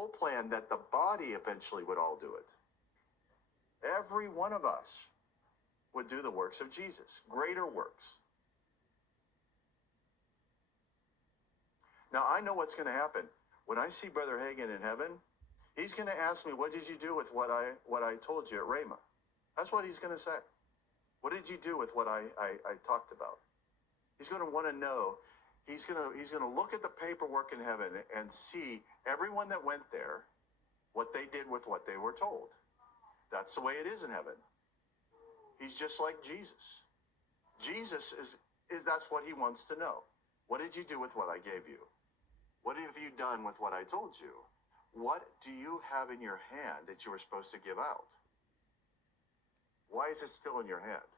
whole plan that the body eventually would all do it. Every one of us would do the works of Jesus, greater works. Now, I know what's going to happen. When I see Brother Hagin in heaven, he's going to ask me, what did you do with what I told you at Rhema? That's what he's going to say. What did you do with what I talked about? He's going to want to know. He's going to look at the paperwork in heaven and see everyone that went there, what they did with what they were told. That's the way it is in heaven. He's just like Jesus. Jesus is that's what he wants to know. What did you do with what I gave you? What have you done with what I told you? What do you have in your hand that you were supposed to give out? Why is it still in your hand?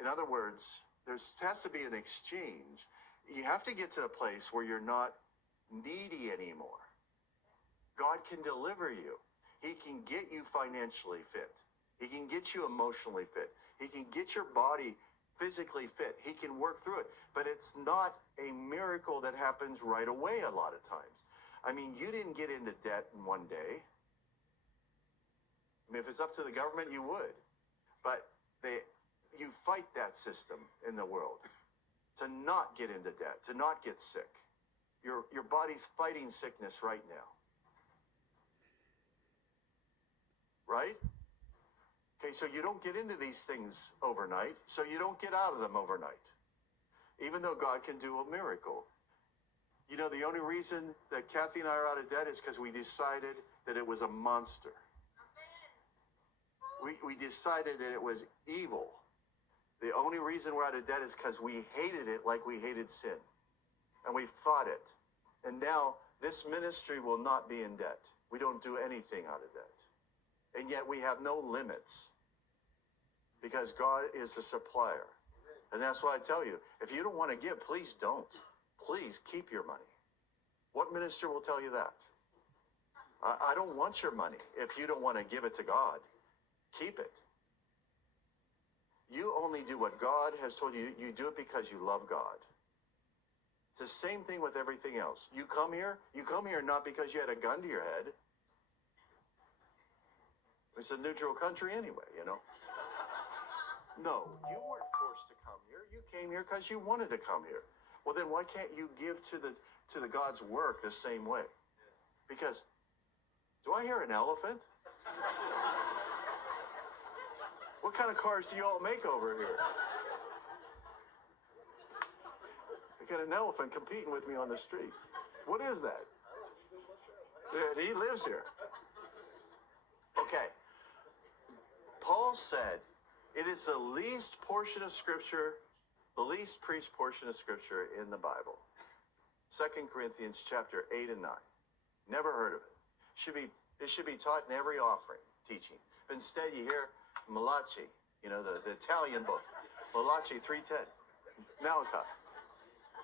In other words, there has to be an exchange. You have to get to a place where you're not needy anymore. God can deliver you. He can get you financially fit. He can get you emotionally fit. He can get your body physically fit. He can work through it. But it's not a miracle that happens right away a lot of times. I mean, you didn't get into debt in one day. I mean, if it's up to the government, you would. But you fight that system in the world to not get into debt, to not get sick. Your body's fighting sickness right now. Right? Okay, so you don't get into these things overnight, so you don't get out of them overnight. Even though God can do a miracle. You know, the only reason that Kathy and I are out of debt is because we decided that it was a monster. We decided that it was evil. The only reason we're out of debt is because we hated it like we hated sin. And we fought it. And now this ministry will not be in debt. We don't do anything out of debt. And yet we have no limits because God is the supplier. And that's why I tell you, if you don't want to give, please don't. Please keep your money. What minister will tell you that? I don't want your money if you don't want to give it to God. Keep it. You only do what God has told you. You do it because you love God. It's the same thing with everything else. You come here not because you had a gun to your head. It's a neutral country anyway, you know. No, you weren't forced to come here. You came here because you wanted to come here. Well, then why can't you give to the God's work the same way? Because, do I hear an elephant? What kind of cars do you all make over here? I got an elephant competing with me on the street. What is that? Yeah, he lives here. Okay. Paul said, it is the least portion of Scripture, the least preached portion of Scripture in the Bible. 2 Corinthians chapter 8 and 9. Never heard of it. It should be taught in every offering, teaching. But instead you hear Malachi, you know, the Italian book. Malachi 3:10. Malachi.